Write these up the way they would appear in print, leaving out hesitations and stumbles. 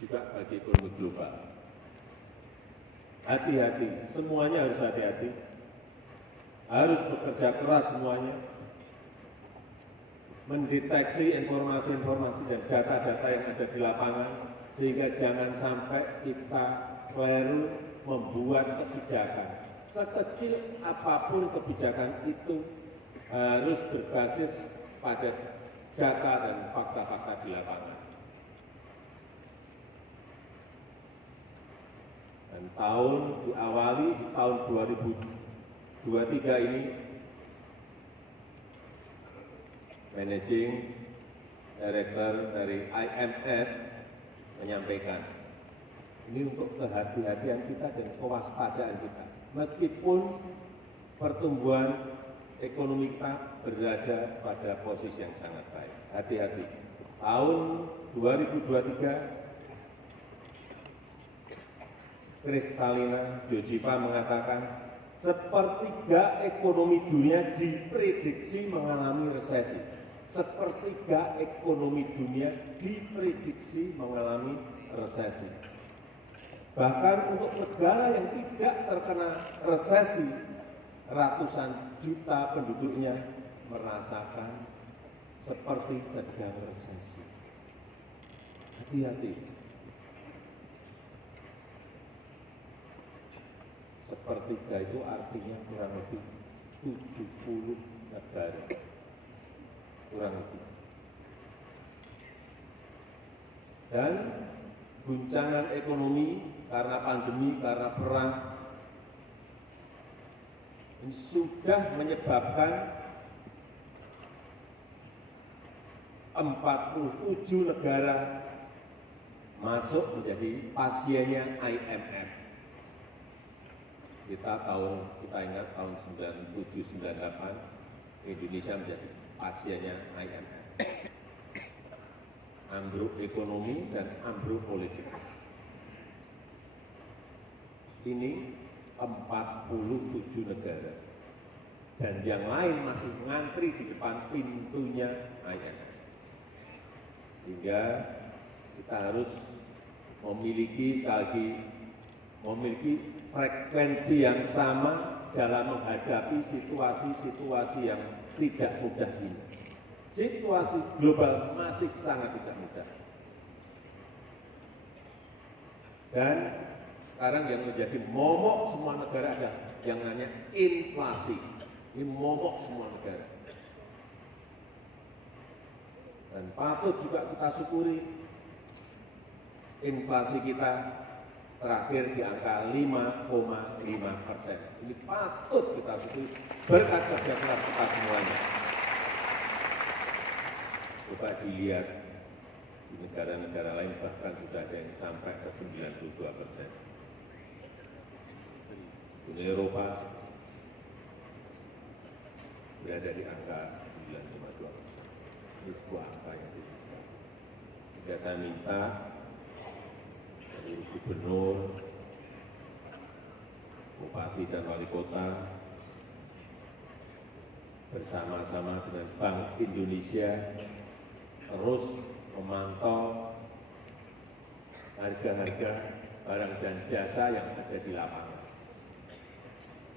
juga bagi ekonomi global. Hati-hati, semuanya harus hati-hati, harus bekerja keras semuanya, mendeteksi informasi-informasi dan data-data yang ada di lapangan, sehingga jangan sampai kita keliru membuat kebijakan. Sekecil apapun kebijakan itu harus berbasis pada data dan fakta-fakta di lapangan. Dan tahun diawali di tahun 2023 ini, Managing Director dari IMF menyampaikan, ini untuk kehati-hatian kita dan kewaspadaan kita. Meskipun pertumbuhan ekonomi kita berada pada posisi yang sangat baik. Hati-hati. Tahun 2023, Kristalina Georgieva mengatakan, sepertiga ekonomi dunia diprediksi mengalami resesi. Sepertiga ekonomi dunia diprediksi mengalami resesi. Bahkan untuk negara yang tidak terkena resesi, ratusan juta penduduknya merasakan seperti sedang resesi. Hati-hati. Sepertiga itu artinya kurang lebih 70 negara. Kurang lebih. Dan guncangan ekonomi karena pandemi, karena perang, ini sudah menyebabkan 47 negara masuk menjadi pasiennya IMF. Kita ingat tahun 97-98, Indonesia menjadi pasiennya IMF. Ambruk ekonomi dan ambruk politik. Ini 47 negara. Dan yang lain masih ngantri di depan pintunya IMF. Sehingga kita harus memiliki, sekali lagi, memiliki frekuensi yang sama dalam menghadapi situasi-situasi yang tidak mudah ini. Situasi global masih sangat tidak mudah. Dan sekarang yang menjadi momok semua negara ada yang namanya inflasi. Ini momok semua negara. Dan patut juga kita syukuri inflasi kita terakhir di angka 5,5%. Ini patut kita syukuri berkat kerja keras kita semuanya. Coba dilihat di negara-negara lain bahkan sudah ada yang sampai ke 92%. Uni Eropa berada di angka 9,2%. Ini sebuah angka yang tinggi sekali. Jika saya minta dari gubernur, bupati dan wali kota bersama-sama dengan Bank Indonesia terus memantau harga-harga barang dan jasa yang ada di lapangan,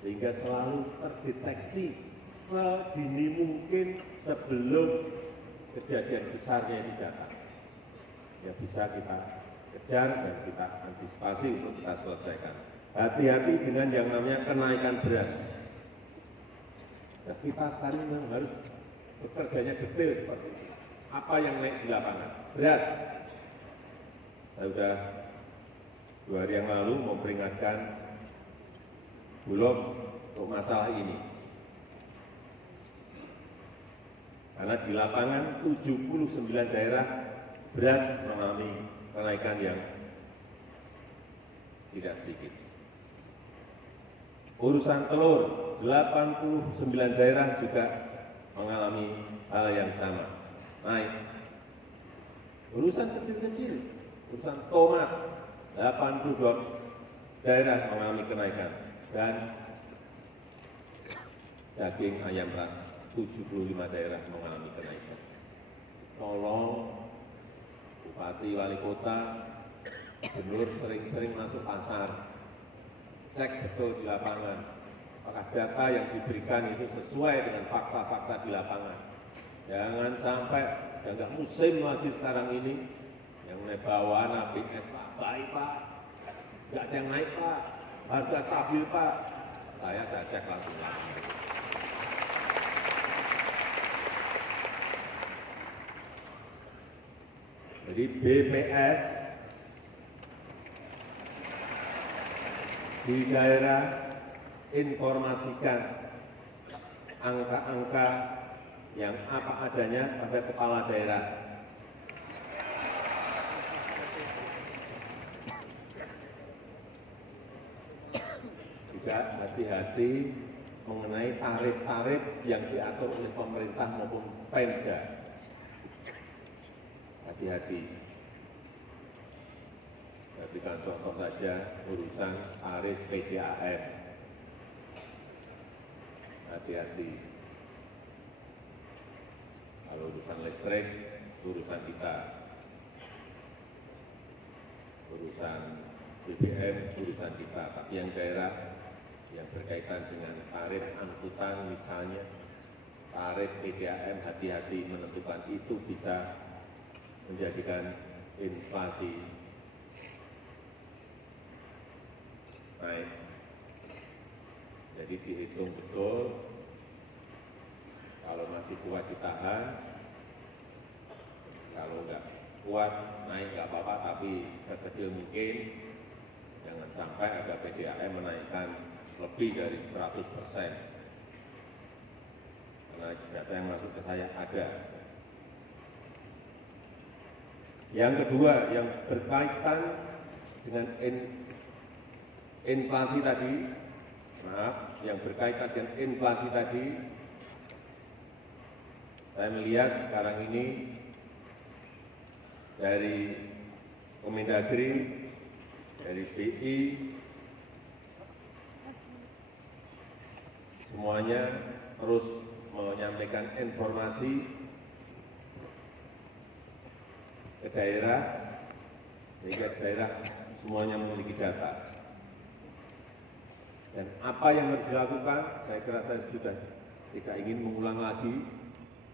sehingga selalu terdeteksi sedini mungkin sebelum kejadian besarnya ini datang. Ya bisa kita kejar dan kita antisipasi untuk kita selesaikan. Hati-hati dengan yang namanya kenaikan beras. Nah, kita sekarang memang harus bekerjanya detail seperti itu. Apa yang naik di lapangan? Beras. Saya sudah 2 hari yang lalu memperingatkan Bulog untuk masalah ini. Karena di lapangan 79 daerah beras mengalami kenaikan yang tidak sedikit. Urusan telur, 89 daerah juga mengalami hal yang sama. Naik. Urusan kecil-kecil, urusan tomat, 82 daerah mengalami kenaikan. Dan daging ayam ras, 75 daerah mengalami kenaikan. Tolong Bupati, Wali Kota, Gubernur sering-sering masuk pasar, cek betul di lapangan, apakah data yang diberikan itu sesuai dengan fakta-fakta di lapangan. Jangan sampai, udah nggak musim lagi sekarang ini, yang naik bawaan ABS, Pak, baik Pak, nggak ada yang naik Pak, harga stabil Pak. Saya cek langsung lapangan. Jadi BPS di daerah informasikan angka-angka yang apa adanya pada kepala daerah. Juga hati-hati mengenai tarif-tarif yang diatur oleh pemerintah maupun Pemda. Hati-hati. Saya berikan contoh saja urusan tarif PDAM. Hati-hati. Kalau urusan listrik, urusan kita. Urusan BBM, urusan kita. Tapi yang daerah, yang berkaitan dengan tarif angkutan misalnya, tarif PDAM, hati-hati menentukan itu bisa menjadikan inflasi naik. Jadi dihitung betul, kalau masih kuat ditahan, kalau enggak kuat naik enggak apa-apa, tapi sekecil mungkin jangan sampai ada PDAM menaikkan lebih dari 100%. Karena data yang masuk ke saya ada. Yang kedua, yang berkaitan dengan inflasi tadi, yang berkaitan dengan inflasi tadi, saya melihat sekarang ini dari Kemendagri, dari BI, semuanya terus menyampaikan informasi ke daerah, sehingga daerah semuanya memiliki data. Dan apa yang harus dilakukan, saya kira saya sudah tidak ingin mengulang lagi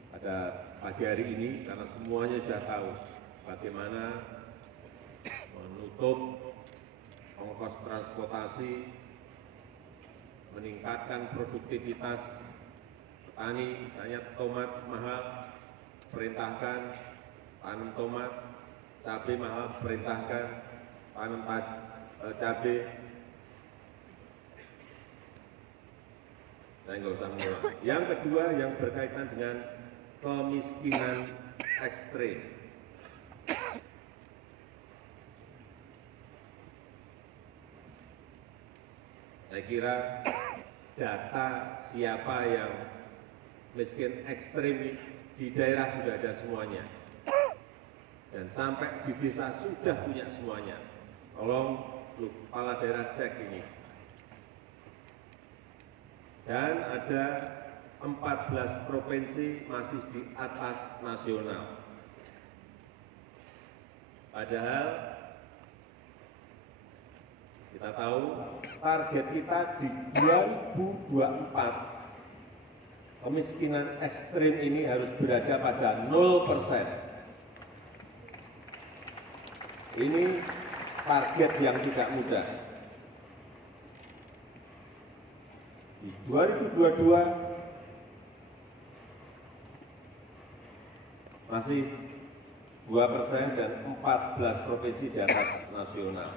pada pagi hari ini, karena semuanya sudah tahu bagaimana menutup ongkos transportasi, meningkatkan produktivitas petani, misalnya tomat mahal, perintahkan tanam tomat, cabai mahal, perintahkan tanam cabai. Saya nggak usah mengulang. Yang kedua, yang berkaitan dengan kemiskinan ekstrim. Saya kira data siapa yang miskin ekstrim di daerah sudah ada semuanya. Dan sampai di desa sudah punya semuanya. Tolong kepala daerah cek ini. Dan ada 14 provinsi masih di atas nasional. Padahal kita tahu target kita di 2024 kemiskinan ekstrim ini harus berada pada 0%. Ini target yang tidak mudah. Di 2022 masih 2% dan 14 provinsi di atas nasional.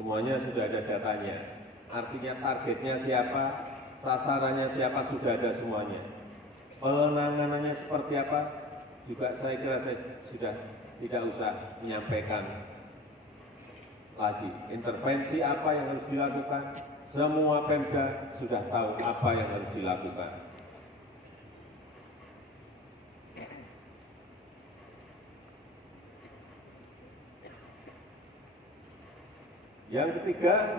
Semuanya sudah ada datanya. Artinya targetnya siapa, sasarannya siapa, sudah ada semuanya. Penanganannya seperti apa, juga saya kira saya sudah tidak usah menyampaikan lagi. Intervensi apa yang harus dilakukan, semua Pemda sudah tahu apa yang harus dilakukan. Yang ketiga,